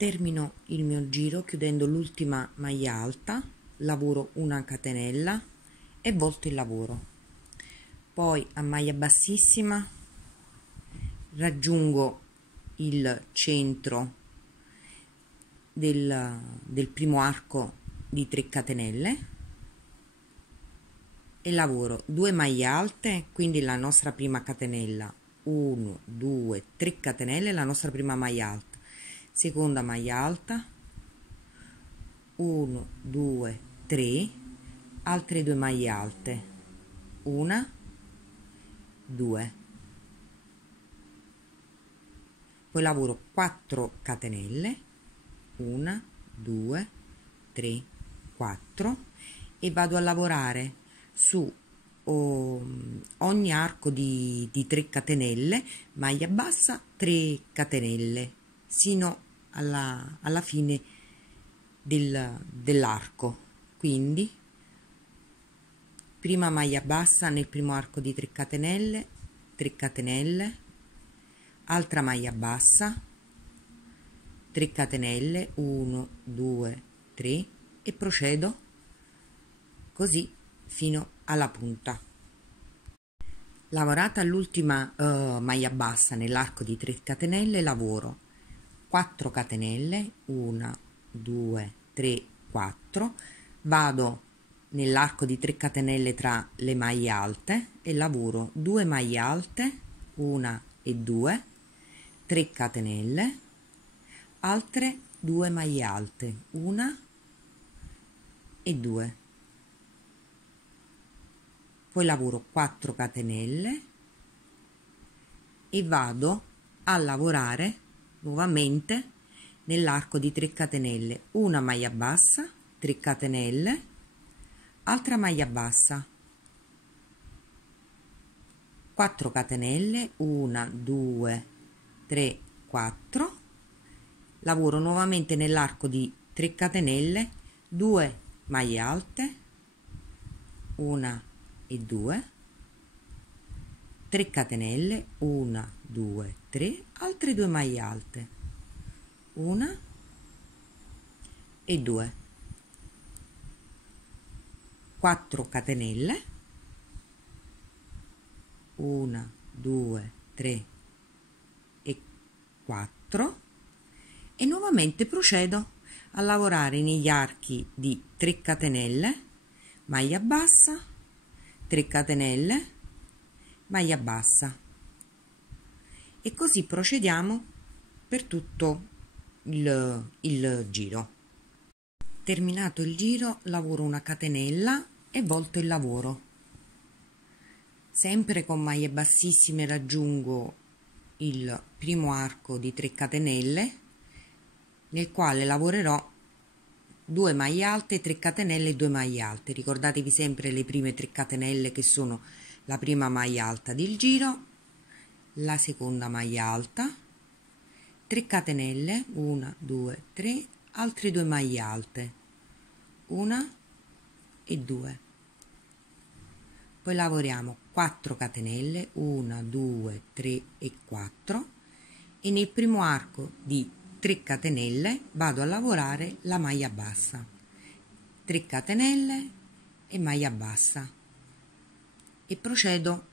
Termino il mio giro chiudendo l'ultima maglia alta, lavoro una catenella e volto il lavoro. Poi a maglia bassissima raggiungo il centro del primo arco di 3 catenelle e lavoro 2 maglie alte, quindi la nostra prima catenella, 1 2 3 catenelle, la nostra prima maglia alta, seconda maglia alta, 1 2 3, altre 2 maglie alte, 1 2, poi lavoro 4 catenelle, 1 2 3 4 e vado a lavorare su ogni arco di 3 catenelle, maglia bassa, 3 catenelle sino alla fine dell'arco. Quindi prima maglia bassa nel primo arco di 3 catenelle, 3 catenelle, altra maglia bassa, 3 catenelle, 1 2 3 e procedo così fino alla punta. Lavorata l'ultima maglia bassa nell'arco di 3 catenelle, lavoro 4 catenelle, 1 2 3 4, vado nell'arco di 3 catenelle tra le maglie alte e lavoro 2 maglie alte, 1 e 2, 3 catenelle, altre 2 maglie alte, 1 e 2, poi lavoro 4 catenelle e vado a lavorare nuovamente nell'arco di 3 catenelle, una maglia bassa, 3 catenelle, altra maglia bassa, 4 catenelle, 1 2 3 4, lavoro nuovamente nell'arco di 3 catenelle, 2 maglie alte, 1 e 2, 3 catenelle, 1 2 3, altre 2 maglie alte, 1 e 2, 4 catenelle, 1 2 3 e 4 e nuovamente procedo a lavorare negli archi di 3 catenelle, maglia bassa, 3 catenelle, maglia bassa e così procediamo per tutto il giro. Terminato il giro, lavoro una catenella e volto il lavoro. Sempre con maglie bassissime raggiungo il primo arco di 3 catenelle nel quale lavorerò 2 maglie alte, 3 catenelle e 2 maglie alte. Ricordatevi sempre le prime 3 catenelle che sono la prima maglia alta del giro, la seconda maglia alta, 3 catenelle, 1 2 3, altre 2 maglie alte, 1 e 2, poi lavoriamo 4 catenelle, 1 2 3 e 4 e nel primo arco di 3 catenelle vado a lavorare la maglia bassa, 3 catenelle e maglia bassa e procedo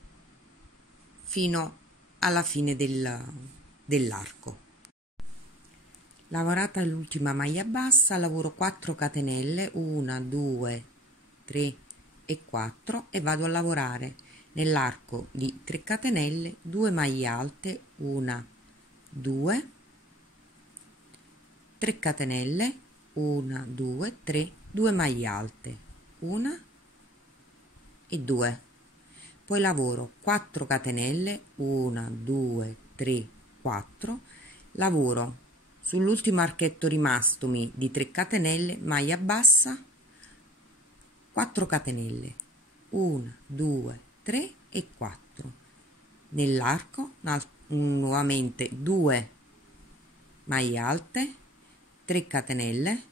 fino alla fine dell'arco. Lavorata l'ultima maglia bassa, lavoro 4 catenelle, 1 2 3 e 4 e vado a lavorare nell'arco di 3 catenelle, 2 maglie alte, 1 2, 3 catenelle, 1 2 3, 2 maglie alte, 1 e 2, poi lavoro 4 catenelle, 1 2 3 4, lavoro sull'ultimo archetto rimastomi di 3 catenelle, maglia bassa, 4 catenelle, 1 2 3 e 4, nell'arco nuovamente 2 maglie alte, 3 catenelle,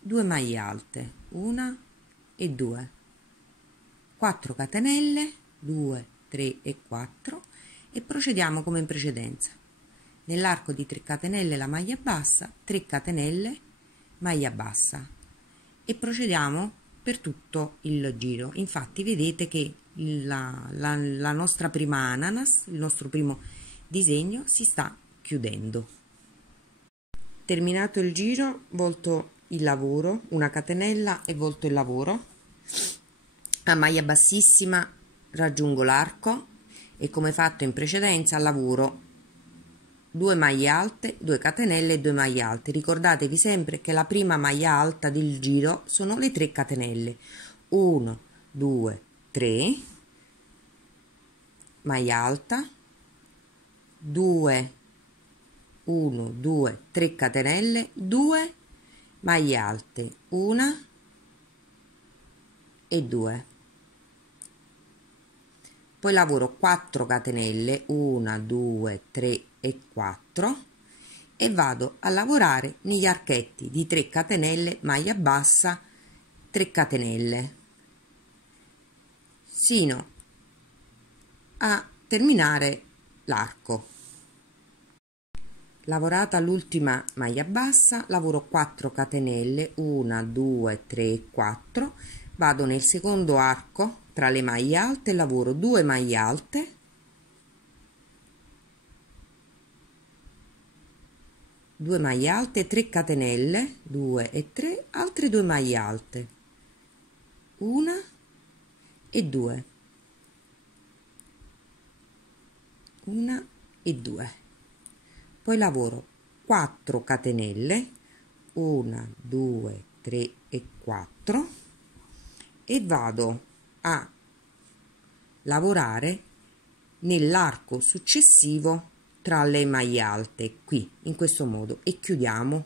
2 maglie alte, 1 e 2, 4 catenelle, 2 3 e 4 e procediamo come in precedenza. nell'arco di 3 catenelle la maglia bassa, 3 catenelle, maglia bassa, e procediamo per tutto il giro. Infatti vedete che la nostra prima ananas, il nostro primo disegno, si sta chiudendo. Terminato il giro, volto il lavoro, una catenella e volto il lavoro. A maglia bassissima raggiungo l'arco e, come fatto in precedenza, lavoro 2 maglie alte, 2 catenelle e 2 maglie alte. Ricordatevi sempre che la prima maglia alta del giro sono le 3 catenelle. 1, 2, 3, maglia alta, 2, 1, 2, 3 catenelle, 2 maglie alte, 1 e 2. Poi lavoro 4 catenelle, 1, 2, 3 e 4, e vado a lavorare negli archetti di 3 catenelle, maglia bassa, 3 catenelle, sino a terminare l'arco. Lavorata l'ultima maglia bassa, lavoro 4 catenelle, 1, 2, 3, 4, vado nel secondo arco tra le maglie alte, lavoro 2 maglie alte, due maglie alte, 3 catenelle, 2 e 3, altre 2 maglie alte, 1 e 2, 1 e 2. Poi lavoro 4 catenelle, 1, 2, 3 e 4, e vado a lavorare nell'arco successivo tra le maglie alte, qui in questo modo, e chiudiamo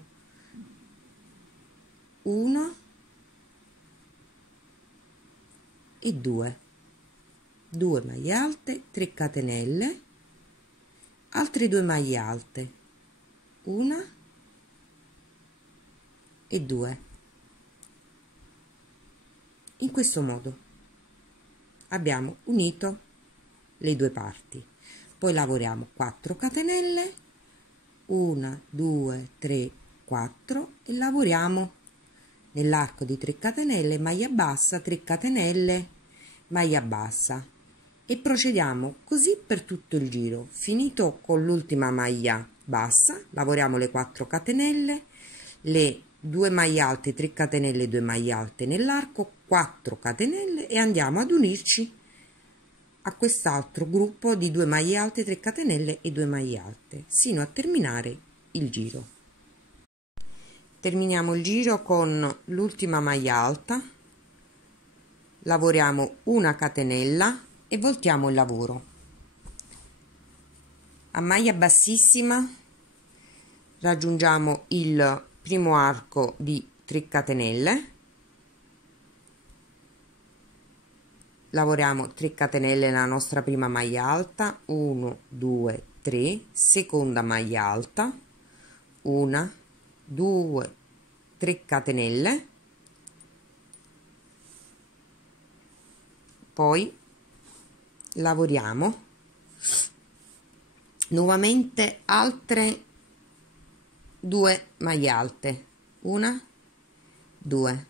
1 e 2, 2 maglie alte, 3 catenelle, altre 2 maglie alte, 1 e 2. In questo modo abbiamo unito le due parti. Poi lavoriamo 4 catenelle, 1, 2, 3, 4, e lavoriamo nell'arco di 3 catenelle, maglia bassa, 3 catenelle, maglia bassa, e procediamo così per tutto il giro. Finito con l'ultima maglia bassa, lavoriamo le 4 catenelle, le 2 maglie alte, 3 catenelle, 2 maglie alte nell'arco, 4 catenelle, e andiamo ad unirci a quest'altro gruppo di 2 maglie alte, 3 catenelle e 2 maglie alte, sino a terminare il giro. Terminiamo il giro con l'ultima maglia alta, lavoriamo una catenella e voltiamo il lavoro. A maglia bassissima raggiungiamo il primo arco di 3 catenelle, lavoriamo 3 catenelle nella nostra prima maglia alta, 1, 2, 3, seconda maglia alta, 1, 2, 3 catenelle, poi lavoriamo nuovamente altre 2 maglie alte, 1, 2,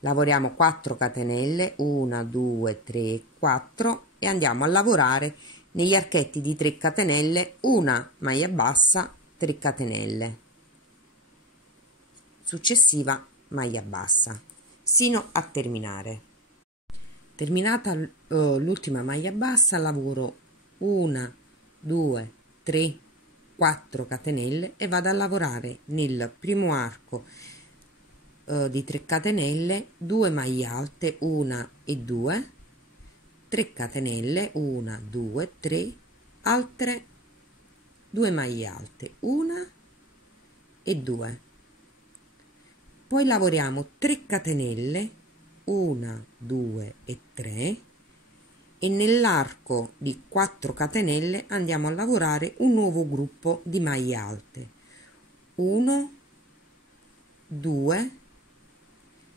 lavoriamo 4 catenelle, 1, 2, 3, 4, e andiamo a lavorare negli archetti di 3 catenelle, una maglia bassa, 3 catenelle, successiva maglia bassa, sino a terminare. Terminata l'ultima maglia bassa, lavoro 1, 2, 3, 4 catenelle e vado a lavorare nel primo arco di 3 catenelle, 2 maglie alte, 1 e 2, 3 catenelle, 1, 2, 3, altre 2 maglie alte, 1 e 2. Poi lavoriamo 3 catenelle, 1, 2 e 3, e nell'arco di 4 catenelle andiamo a lavorare un nuovo gruppo di maglie alte, 1, 2,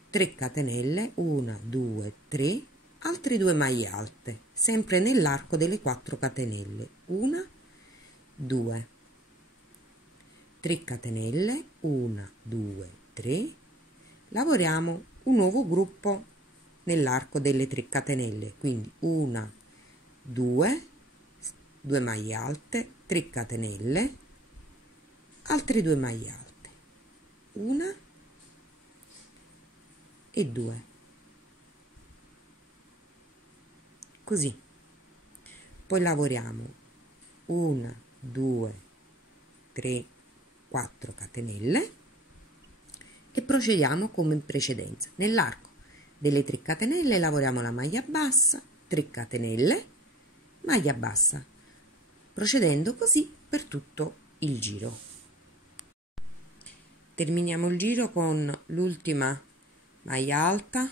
3 catenelle, 1, 2, 3, altre 2 maglie alte, sempre nell'arco delle 4 catenelle, 1, 2, 3 catenelle, 1, 2, 3, lavoriamo un nuovo gruppo nell'arco delle 3 catenelle, quindi 1, 2, 2 maglie alte, 3 catenelle, altre 2 maglie alte, 1 e 2, così. Poi lavoriamo 1, 2, 3, 4 catenelle e procediamo come in precedenza. Nell'arco delle 3 catenelle lavoriamo la maglia bassa, 3 catenelle, maglia bassa, procedendo così per tutto il giro. Terminiamo il giro con l'ultima maglia alta,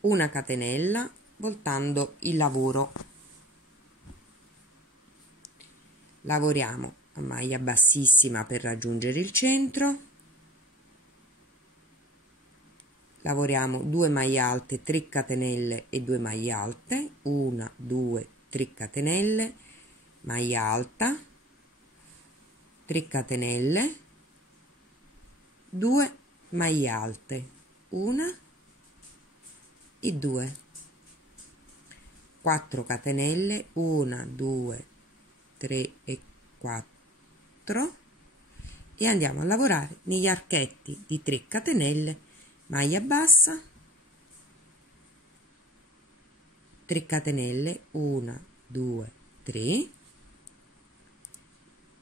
una catenella, voltando il lavoro. Lavoriamo a maglia bassissima per raggiungere il centro, lavoriamo 2 maglie alte, 3 catenelle e 2 maglie alte, 1, 2, 3 catenelle, maglia alta, 3 catenelle, 2 maglie alte, 1 e 2, 4 catenelle, 1, 2, 3 e 4 e andiamo a lavorare negli archetti di 3 catenelle, maglia bassa, 3 catenelle, 1, 2, 3,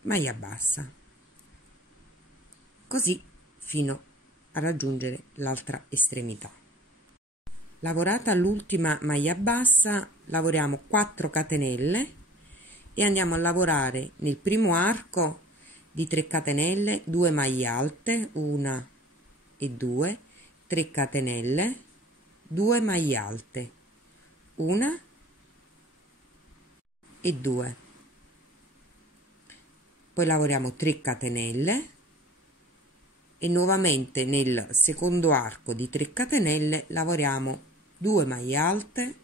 maglia bassa, così fino a raggiungere l'altra estremità. Lavorata l'ultima maglia bassa, lavoriamo 4 catenelle e andiamo a lavorare nel primo arco di 3 catenelle, 2 maglie alte, 1 e 2, 3 catenelle, 2 maglie alte, 1 e 2. Poi lavoriamo 3 catenelle e nuovamente nel secondo arco di 3 catenelle lavoriamo 2 maglie alte,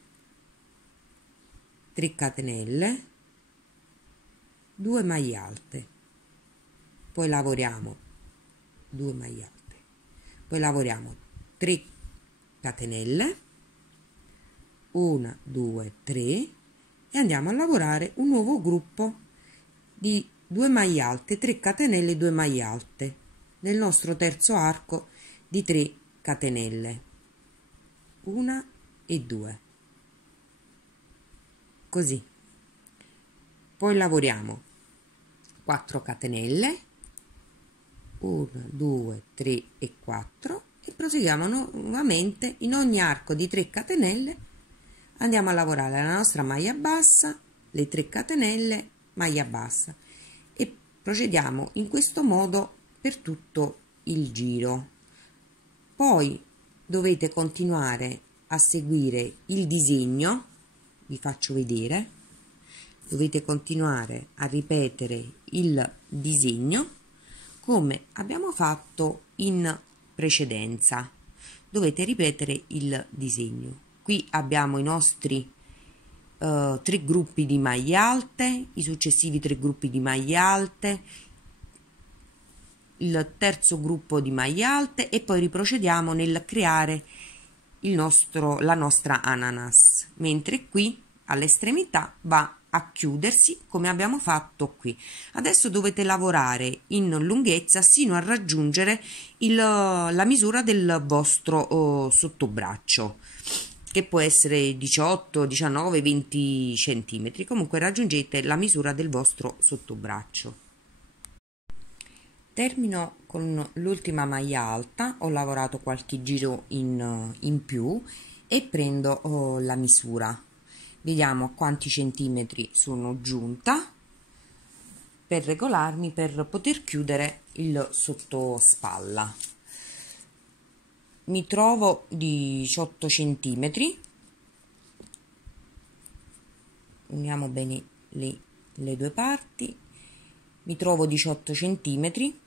3 catenelle, 2 maglie alte, poi lavoriamo 2 maglie alte, poi lavoriamo 3 catenelle, 1, 2, 3 e andiamo a lavorare un nuovo gruppo di 2 maglie alte, 3 catenelle e 2 maglie alte nel nostro terzo arco di 3 catenelle, 1 e 2, così. Poi lavoriamo 4 catenelle, 1, 2, 3 e 4 e proseguiamo nuovamente in ogni arco di 3 catenelle. Andiamo a lavorare la nostra maglia bassa, le 3 catenelle, maglia bassa e procediamo in questo modo per tutto il giro. Poi dovete continuare a seguire il disegno, vi faccio vedere. Dovete continuare a ripetere il disegno come abbiamo fatto in precedenza. Dovete ripetere il disegno. Qui abbiamo i nostri 3 gruppi di maglie alte, i successivi 3 gruppi di maglie alte, il terzo gruppo di maglie alte e poi riprocediamo nel creare la nostra ananas, mentre qui all'estremità va a chiudersi come abbiamo fatto qui. Adesso dovete lavorare in lunghezza sino a raggiungere la misura del vostro sottobraccio, che può essere 18, 19, 20 centimetri. Comunque raggiungete la misura del vostro sottobraccio. Termino con l'ultima maglia alta, ho lavorato qualche giro in più e prendo la misura. Vediamo a quanti centimetri sono giunta per regolarmi per poter chiudere il sottospalla. Mi trovo 18 centimetri, uniamo bene le due parti, mi trovo 18 centimetri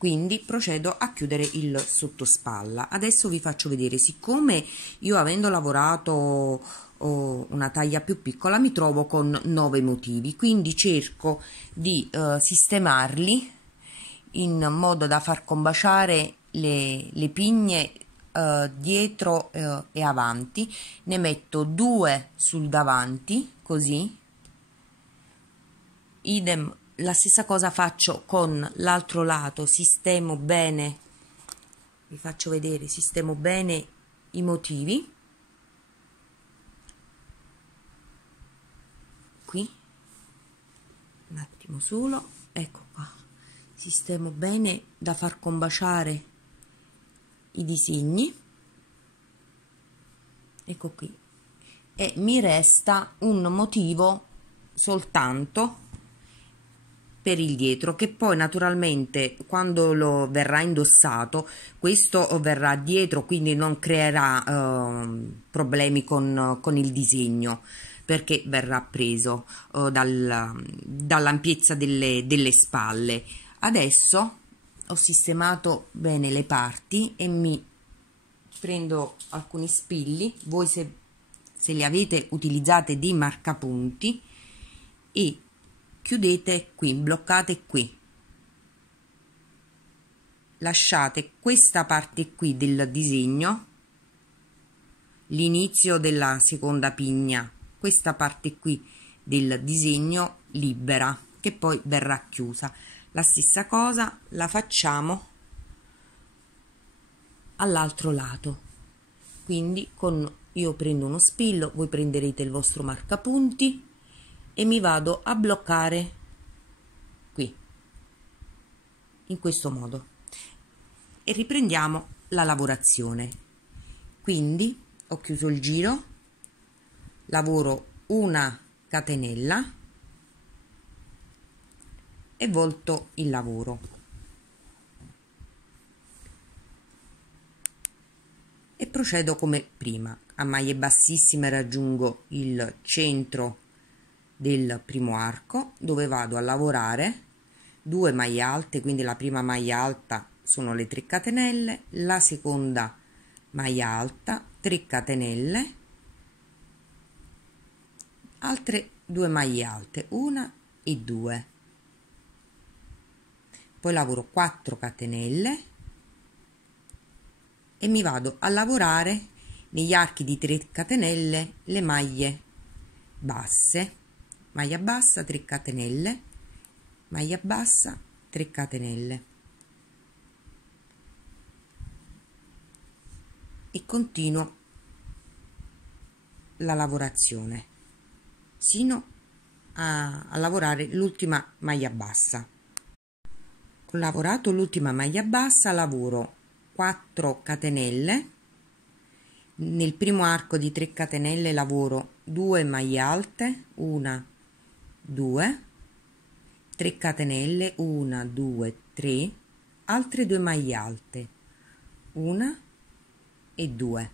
quindi procedo a chiudere il sottospalla. Adesso vi faccio vedere, siccome io avendo lavorato una taglia più piccola mi trovo con 9 motivi, quindi cerco di sistemarli in modo da far combaciare le pigne dietro e avanti. Ne metto 2 sul davanti, così. Idem, la stessa cosa faccio con l'altro lato, sistemo bene, vi faccio vedere, sistemo bene i motivi, qui, un attimo solo, ecco qua, sistemo bene da far combaciare i disegni, ecco qui, e mi resta un motivo soltanto per il dietro, che poi naturalmente quando lo verrà indossato questo verrà dietro, quindi non creerà problemi con il disegno, perché verrà preso dall'ampiezza delle spalle. Adesso ho sistemato bene le parti e mi prendo alcuni spilli, voi se li avete utilizzate dei marcapunti, e chiudete qui, bloccate qui, lasciate questa parte qui del disegno, l'inizio della seconda pigna, questa parte qui del disegno libera, che poi verrà chiusa. La stessa cosa la facciamo all'altro lato, quindi io prendo uno spillo, voi prenderete il vostro marcapunti e mi vado a bloccare qui, in questo modo, e riprendiamo la lavorazione. Quindi ho chiuso il giro, lavoro una catenella e volto il lavoro. E procedo come prima. A maglie bassissime raggiungo il centro del primo arco, dove vado a lavorare 2 maglie alte, quindi la prima maglia alta sono le 3 catenelle, la seconda maglia alta, 3 catenelle, altre 2 maglie alte, 1 e 2, poi lavoro 4 catenelle e mi vado a lavorare negli archi di 3 catenelle le maglie basse, maglia bassa, 3 catenelle, maglia bassa, 3 catenelle, e continuo la lavorazione sino a lavorare l'ultima maglia bassa. Ho lavorato l'ultima maglia bassa, lavoro 4 catenelle, nel primo arco di 3 catenelle lavoro 2 maglie alte, 1, 2, 3 catenelle, 1, 2, 3, altre 2 maglie alte, 1 e 2,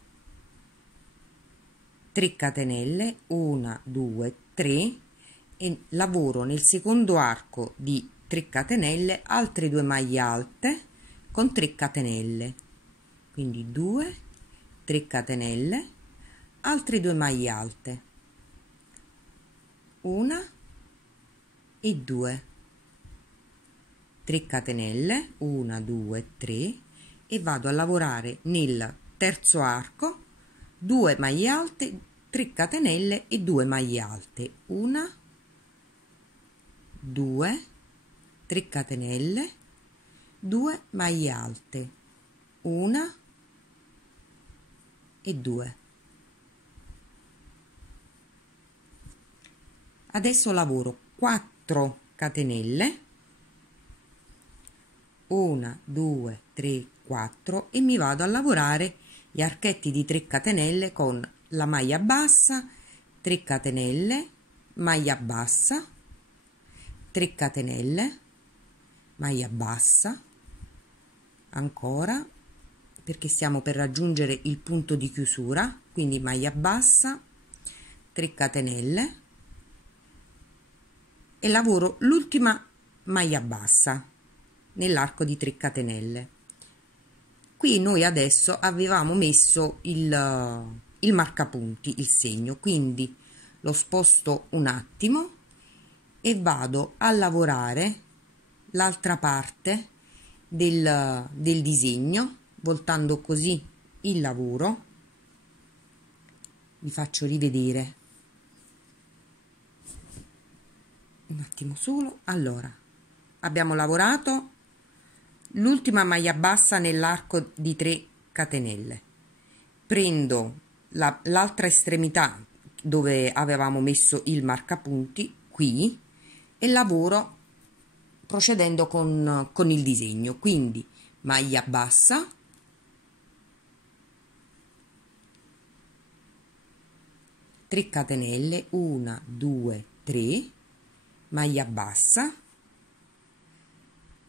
3 catenelle, 1, 2, 3, e lavoro nel secondo arco di 3 catenelle altre 2 maglie alte con 3 catenelle, quindi 2, 3 catenelle, altre 2 maglie alte, 1 e 2, 3 catenelle, 1, 2, 3, e vado a lavorare nel terzo arco 2 maglie alte, 3 catenelle e 2 maglie alte, 1, 2, 3 catenelle, 2 maglie alte, 1 e 2. Adesso lavoro 4 catenelle, 1, 2, 3, 4, e mi vado a lavorare gli archetti di 3 catenelle con la maglia bassa, 3 catenelle, maglia bassa, 3 catenelle, maglia bassa, ancora, perché stiamo per raggiungere il punto di chiusura, quindi maglia bassa, 3 catenelle, e lavoro l'ultima maglia bassa, nell'arco di 3 catenelle. Qui noi adesso avevamo messo il marcapunti, il segno, quindi lo sposto un attimo e vado a lavorare l'altra parte del disegno, voltando così il lavoro. Vi faccio rivedere un attimo solo. Allora, abbiamo lavorato l'ultima maglia bassa nell'arco di 3 catenelle, prendo l'altra estremità dove avevamo messo il marcapunti qui e lavoro procedendo con il disegno, quindi maglia bassa, tre catenelle, 1 2 3, maglia bassa,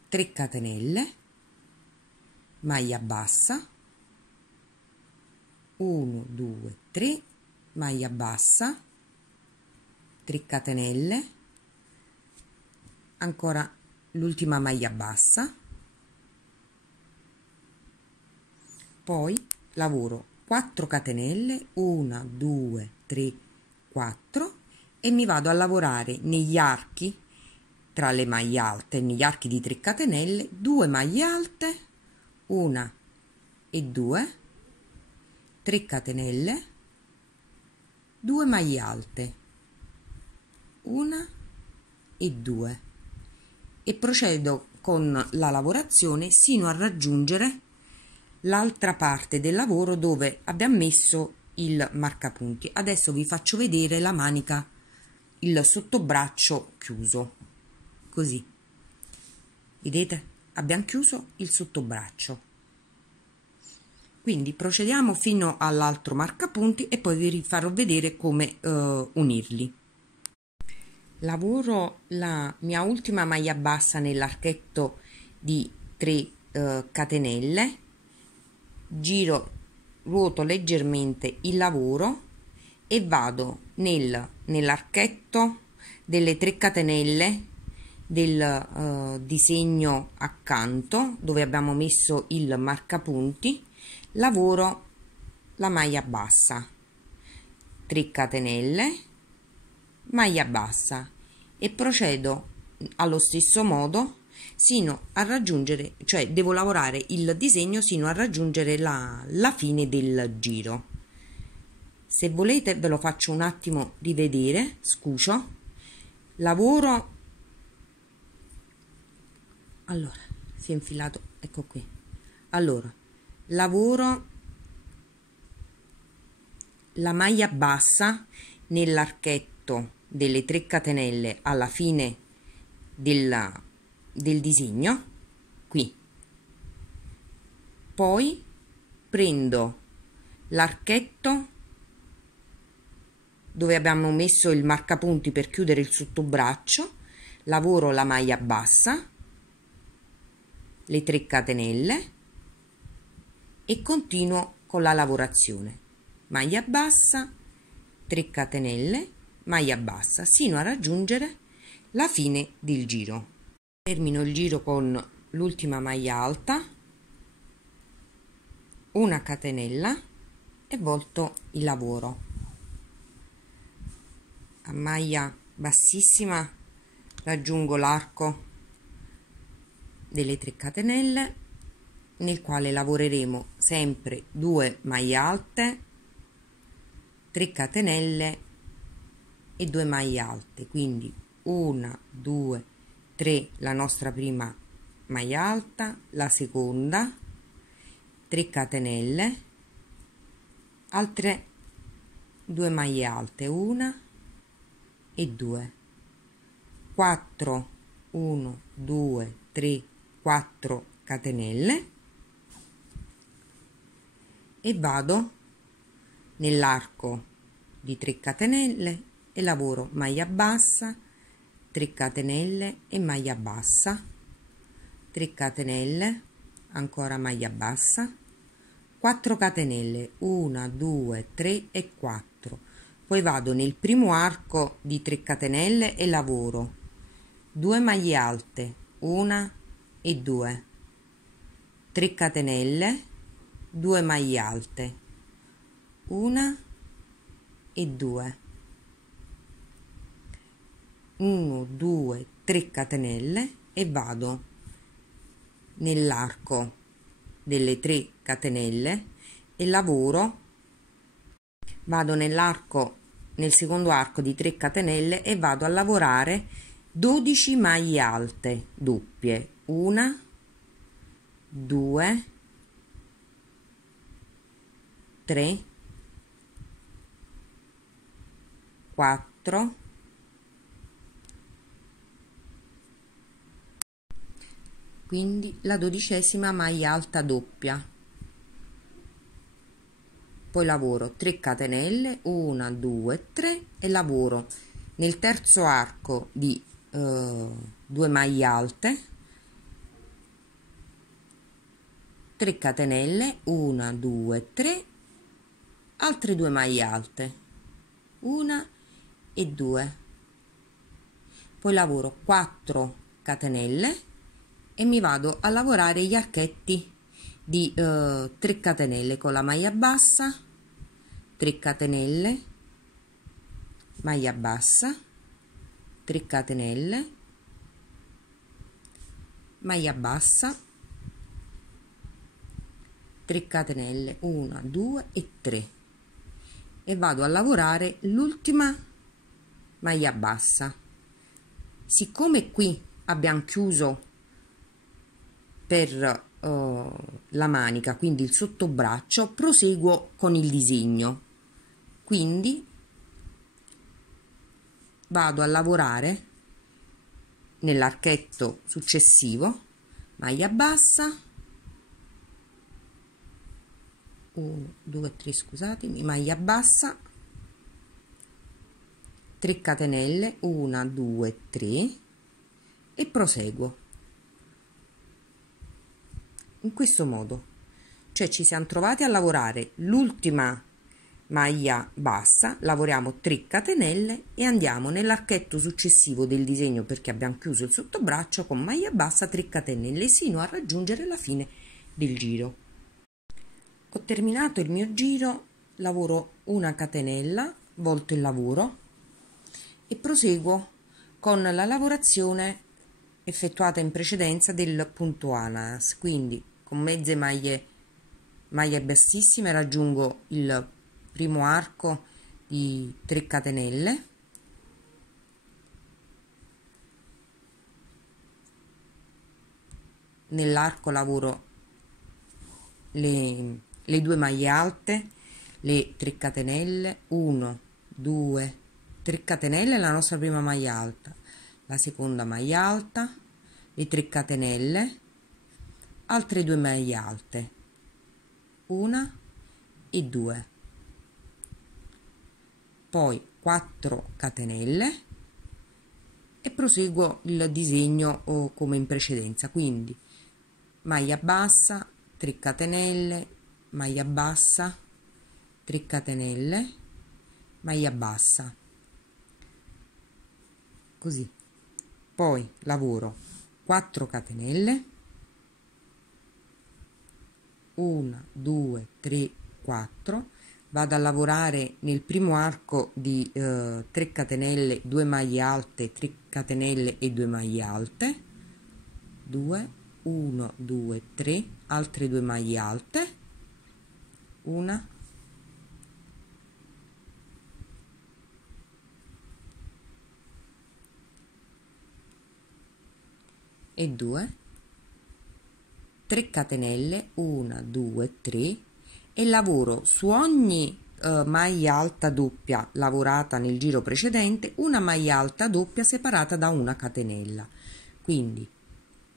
3 catenelle, maglia bassa, 1 2 3, maglia bassa, 3 catenelle, ancora l'ultima maglia bassa, poi lavoro 4 catenelle, 1 2 3 4 e mi vado a lavorare negli archi tra le maglie alte, negli archi di 3 catenelle, 2 maglie alte, 1 e 2, 3 catenelle, 2 maglie alte, 1 e 2 e procedo con la lavorazione sino a raggiungere l'altra parte del lavoro dove abbiamo messo il marcapunti. Adesso vi faccio vedere la manica, il sottobraccio chiuso, così, vedete, abbiamo chiuso il sottobraccio. Quindi procediamo fino all'altro marcapunti e poi vi farò vedere come unirli. Lavoro la mia ultima maglia bassa nell'archetto di 3 catenelle, giro, ruoto leggermente il lavoro e vado nell'archetto delle 3 catenelle del disegno accanto dove abbiamo messo il marcapunti, lavoro la maglia bassa, 3 catenelle, maglia bassa e procedo allo stesso modo sino a raggiungere, cioè devo lavorare il disegno sino a raggiungere la fine del giro. Se volete ve lo faccio un attimo rivedere, scuso, lavoro, allora si è infilato, ecco qui, allora lavoro la maglia bassa nell'archetto delle 3 catenelle alla fine del disegno qui, poi prendo l'archetto dove abbiamo messo il marcapunti per chiudere il sottobraccio, lavoro la maglia bassa, le 3 catenelle e continuo con la lavorazione, maglia bassa, 3 catenelle, maglia bassa sino a raggiungere la fine del giro. Termino il giro con l'ultima maglia alta, una catenella e volto il lavoro a maglia bassissima, raggiungo l'arco delle 3 catenelle nel quale lavoreremo sempre 2 maglie alte, 3 catenelle e 2 maglie alte, quindi 1 2 3 la nostra prima maglia alta, la seconda, 3 catenelle, altre 2 maglie alte, 1 e 2, 4 1 2 3 4 catenelle e vado nell'arco di 3 catenelle e lavoro maglia bassa, 3 catenelle e maglia bassa, 3 catenelle, ancora maglia bassa, 4 catenelle, 1 2 3 e 4, poi vado nel primo arco di 3 catenelle e lavoro 2 maglie alte, 1 e 2, 3 catenelle, 2 maglie alte, 1 e 2, 1, 2, 3 catenelle e vado nell'arco delle 3 catenelle e lavoro, vado nel secondo arco di 3 catenelle e vado a lavorare 12 maglie alte doppie, 1, 2, 3, 4, quindi la 12ª maglia alta doppia, poi lavoro 3 catenelle, 1, 2, 3 e lavoro nel terzo arco di 2 maglie alte, 3 catenelle, 1, 2, 3, altre 2 maglie alte, 1 e 2, poi lavoro 4 catenelle e mi vado a lavorare gli archetti di 3 catenelle con la maglia bassa, 3 catenelle, maglia bassa, 3 catenelle, maglia bassa, 3 catenelle, 1, 2 e 3 e vado a lavorare l'ultima maglia bassa. Siccome qui abbiamo chiuso per la manica, quindi il sottobraccio, proseguo con il disegno, quindi vado a lavorare nell'archetto successivo, maglia bassa, 1, 2, 3, scusatemi, maglia bassa, 3 catenelle, 1, 2, 3 e proseguo in questo modo, cioè ci siamo trovati a lavorare l'ultima maglia bassa, lavoriamo 3 catenelle e andiamo nell'archetto successivo del disegno, perché abbiamo chiuso il sottobraccio, con maglia bassa 3 catenelle sino a raggiungere la fine del giro. Ho terminato il mio giro, lavoro una catenella, volto il lavoro e proseguo con la lavorazione effettuata in precedenza del punto ananas, quindi con mezze maglie bassissime raggiungo il primo arco di 3 catenelle, nell'arco lavoro le 2 maglie alte, le 3 catenelle, 1, 2, 3 catenelle, la nostra prima maglia alta, la seconda maglia alta, le 3 catenelle, altre 2 maglie alte, 1 e 2, poi 4 catenelle e proseguo il disegno come in precedenza, quindi maglia bassa, 3 catenelle, maglia bassa, 3 catenelle, maglia bassa, così, poi lavoro 4 catenelle, 1, 2, 3, 4, vado a lavorare nel primo arco di 3 catenelle, 2 maglie alte, 3 catenelle e 2 maglie alte, 2, 1, 2, 3, altre 2 maglie alte, 1 e 2, 3 catenelle, 1, 2, 3 e lavoro su ogni maglia alta doppia lavorata nel giro precedente una maglia alta doppia separata da una catenella, quindi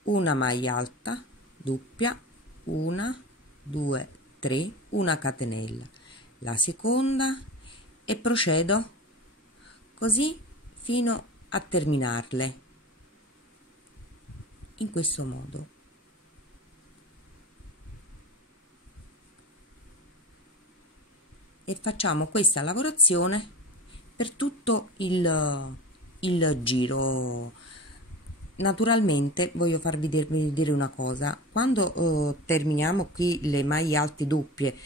una maglia alta doppia, 1, 2, 3, una catenella, la seconda e procedo così fino a terminarle in questo modo. E facciamo questa lavorazione per tutto il giro naturalmente voglio farvi dire una cosa: quando terminiamo qui le maglie alte doppie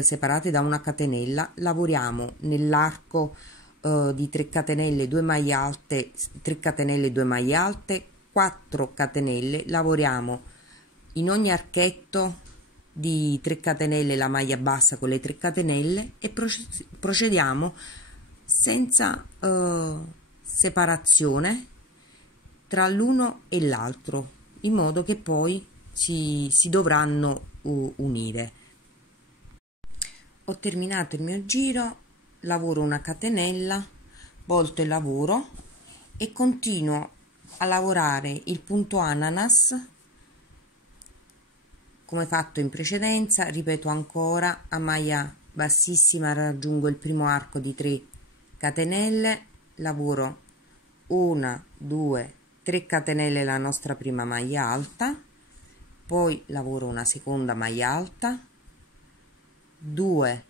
separate da una catenella, lavoriamo nell'arco di 3 catenelle, 2 maglie alte, 3 catenelle, 2 maglie alte, 4 catenelle, lavoriamo in ogni archetto di 3 catenelle la maglia bassa con le 3 catenelle e procediamo senza separazione tra l'uno e l'altro, in modo che poi si dovranno unire. Ho terminato il mio giro, lavoro una catenella, volto il lavoro e continuo a lavorare il punto ananas come fatto in precedenza. Ripeto ancora: a maglia bassissima raggiungo il primo arco di 3 catenelle, lavoro 1 2 3 catenelle la nostra prima maglia alta, poi lavoro una seconda maglia alta, 2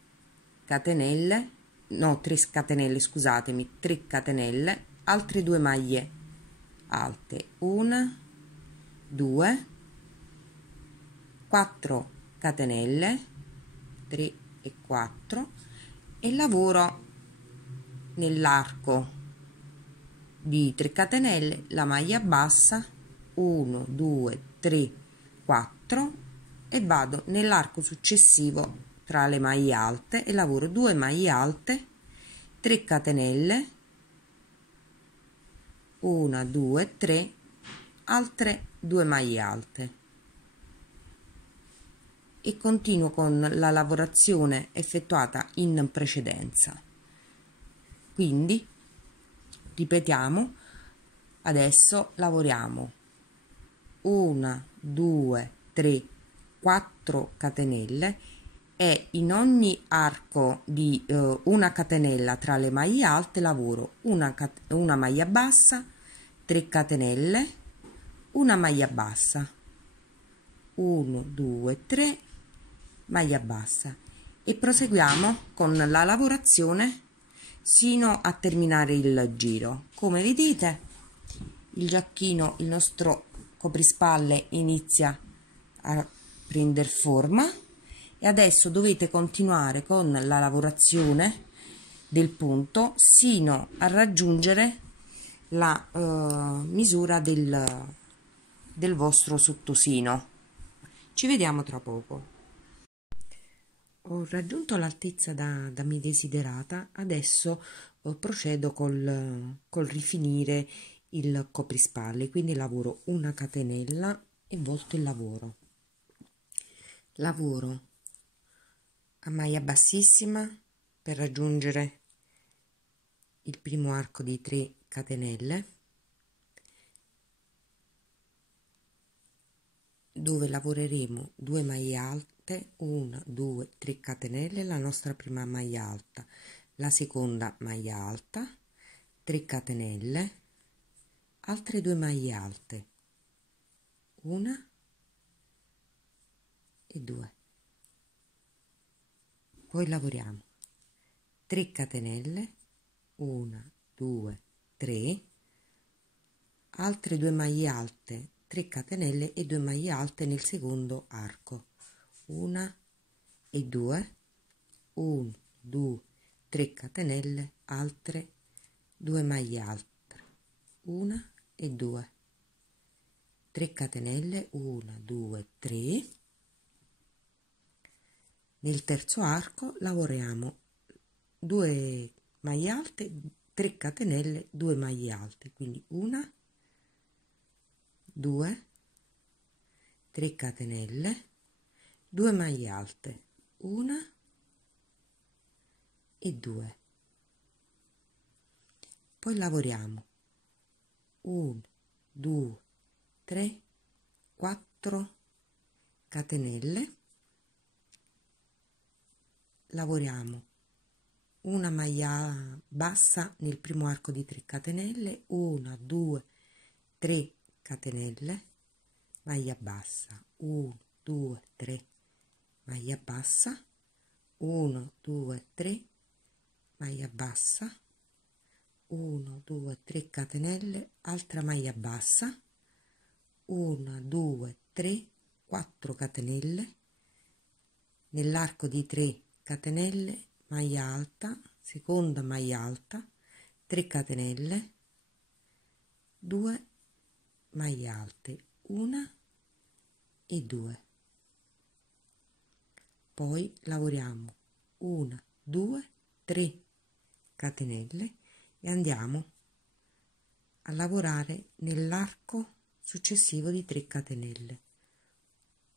catenelle, no 3 catenelle, scusatemi, 3 catenelle, altre 2 maglie alte, 1 2 4 catenelle, 3 e 4, e lavoro nell'arco di 3 catenelle la maglia bassa, 1 2 3 4, e vado nell'arco successivo tra le maglie alte e lavoro 2 maglie alte, 3 catenelle, 1 2 3, altre 2 maglie alte, e continuo con la lavorazione effettuata in precedenza. Quindi ripetiamo: adesso lavoriamo 1 2 3 4 catenelle e in ogni arco di una catenella tra le maglie alte lavoro una maglia bassa, 3 catenelle, una maglia bassa, 1 2 3, maglia bassa, e proseguiamo con la lavorazione sino a terminare il giro. Come vedete, il giacchino, il nostro coprispalle, inizia a prendere forma, e adesso dovete continuare con la lavorazione del punto sino a raggiungere la misura del vostro sottosino. Ci vediamo tra poco. Ho raggiunto l'altezza da me desiderata, adesso procedo col rifinire il coprispalle, quindi lavoro una catenella e volto il lavoro. Lavoro a maglia bassissima per raggiungere il primo arco di 3 catenelle, dove lavoreremo 2 maglie alte, 1 2 3 catenelle, la nostra prima maglia alta, la seconda maglia alta, 3 catenelle, altre 2 maglie alte, 1 e 2, poi lavoriamo 3 catenelle, 1 2 3, altre 2 maglie alte, 3 catenelle e 2 maglie alte nel secondo arco, 1 e 2, 1 2 3 catenelle, altre 2 maglie alte, 1 e 2, 3 catenelle, 1 2 3. Nel terzo arco lavoriamo 2 maglie alte, 3 catenelle, 2 maglie alte, quindi 1 2 3 catenelle, 2 maglie alte, 1 e 2, poi lavoriamo 1 2 3 4 catenelle, lavoriamo una maglia bassa nel primo arco di 3 catenelle, 1 2 3 catenelle, maglia bassa, 1 2 3, maglia bassa, 1 2 3, maglia bassa, 1 2 3 catenelle, altra maglia bassa, 1 2 3 4 catenelle, nell'arco di 3 catenelle, maglia alta, seconda maglia alta, 3 catenelle, 2 maglie alte, 1 e 2. Poi lavoriamo 1 2 3 catenelle e andiamo a lavorare nell'arco successivo di 3 catenelle,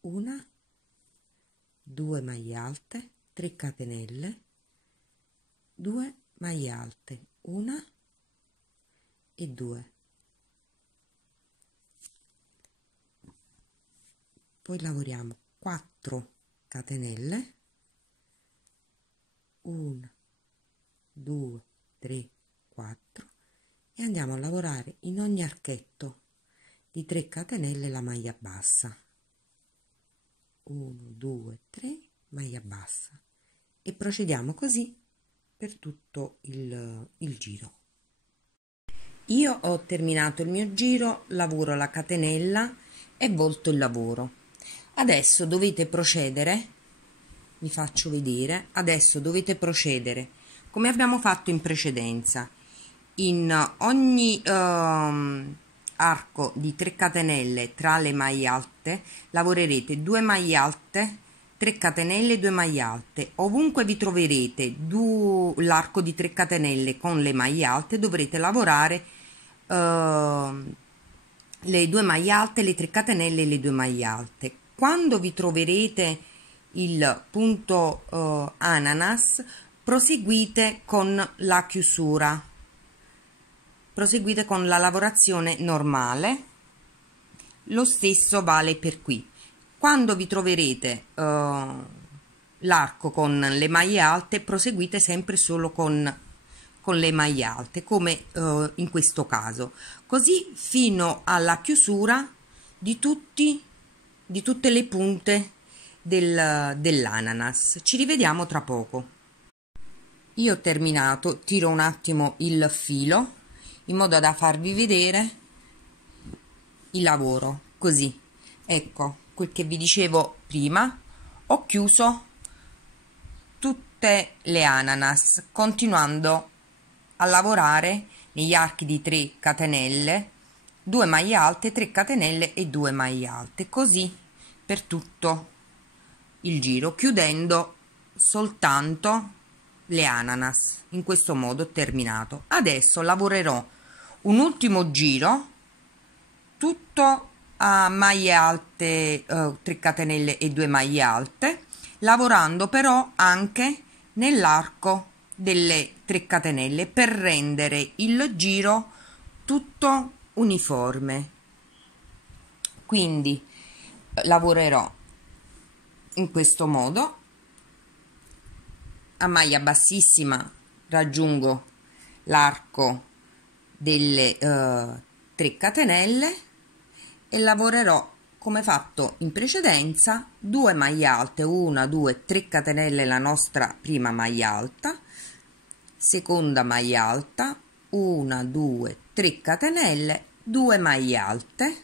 1 2 maglie alte, 3 catenelle, 2 maglie alte, 1 e 2. Poi lavoriamo 4 catenelle, 1 2 3 4 e andiamo a lavorare in ogni archetto di 3 catenelle la maglia bassa, 1 2 3 maglia bassa, e procediamo così per tutto il giro. Io ho terminato il mio giro, lavoro la catenella e volto il lavoro. Adesso dovete procedere, vi faccio vedere, adesso dovete procedere come abbiamo fatto in precedenza. In ogni arco di 3 catenelle tra le maglie alte lavorerete 2 maglie alte, 3 catenelle, 2 maglie alte. Ovunque vi troverete l'arco di 3 catenelle con le maglie alte dovrete lavorare le 2 maglie alte, le 3 catenelle e le 2 maglie alte. Quando vi troverete il punto ananas, proseguite con la chiusura, proseguite con la lavorazione normale. Lo stesso vale per qui. Quando vi troverete l'arco con le maglie alte, proseguite sempre solo con le maglie alte, come in questo caso, così fino alla chiusura di tutte le punte dell'ananas. Ci rivediamo tra poco. Io ho terminato, tiro un attimo il filo in modo da farvi vedere il lavoro, così. Ecco quel che vi dicevo prima, ho chiuso tutte le ananas continuando a lavorare negli archi di 3 catenelle, 2 maglie alte, 3 catenelle e 2 maglie alte, così per tutto il giro, chiudendo soltanto le ananas. In questo modo ho terminato. Adesso lavorerò un ultimo giro tutto a maglie alte, 3 catenelle e 2 maglie alte, lavorando però anche nell'arco delle 3 catenelle per rendere il giro tutto uniforme. Quindi lavorerò in questo modo. A maglia bassissima raggiungo l'arco delle 3 catenelle e lavorerò come fatto in precedenza 2 maglie alte, 1 2 3 catenelle la nostra prima maglia alta, seconda maglia alta, 1 2 3 catenelle, 2 maglie alte,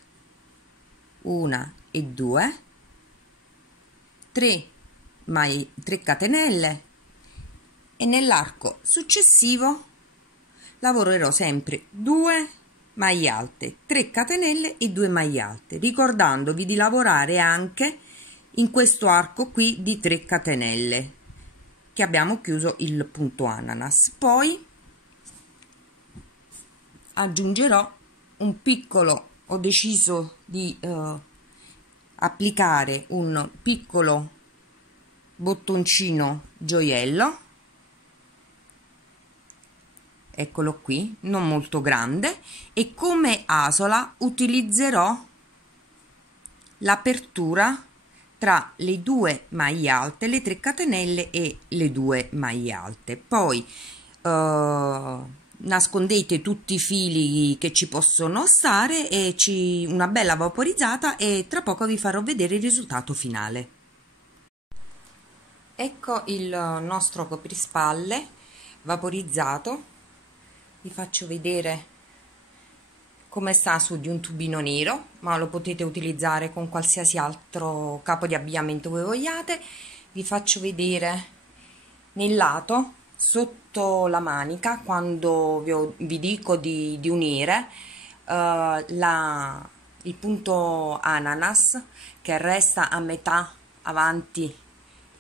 1 e 2, 3 catenelle, e nell'arco successivo lavorerò sempre 2 maglie alte, 3 catenelle e 2 maglie alte, ricordandovi di lavorare anche in questo arco qui di 3 catenelle che abbiamo chiuso il punto ananas. Poi aggiungerò un piccolo, ho deciso di applicare un piccolo bottoncino gioiello, eccolo qui, non molto grande, e come asola utilizzerò l'apertura tra le 2 maglie alte, le 3 catenelle e le 2 maglie alte. Poi nascondete tutti i fili che ci possono stare e una bella vaporizzata, e tra poco vi farò vedere il risultato finale. Ecco il nostro coprispalle vaporizzato. Vi faccio vedere come sta su di un tubino nero, ma lo potete utilizzare con qualsiasi altro capo di abbigliamento voi vogliate. Vi faccio vedere nel lato, sotto la manica, quando vi dico di unire il punto ananas che resta a metà avanti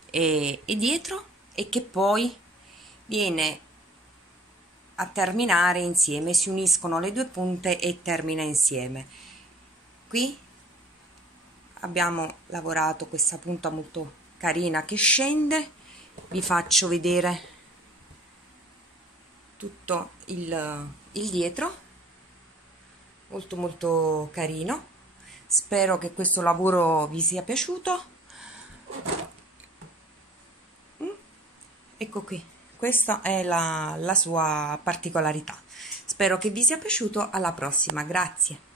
e dietro, e che poi viene a terminare insieme, si uniscono le due punte e termina insieme. Qui abbiamo lavorato questa punta molto carina che scende. Vi faccio vedere tutto il dietro, molto molto carino. Spero che questo lavoro vi sia piaciuto. Ecco qui, questa è la sua particolarità. Spero che vi sia piaciuto. Alla prossima, grazie.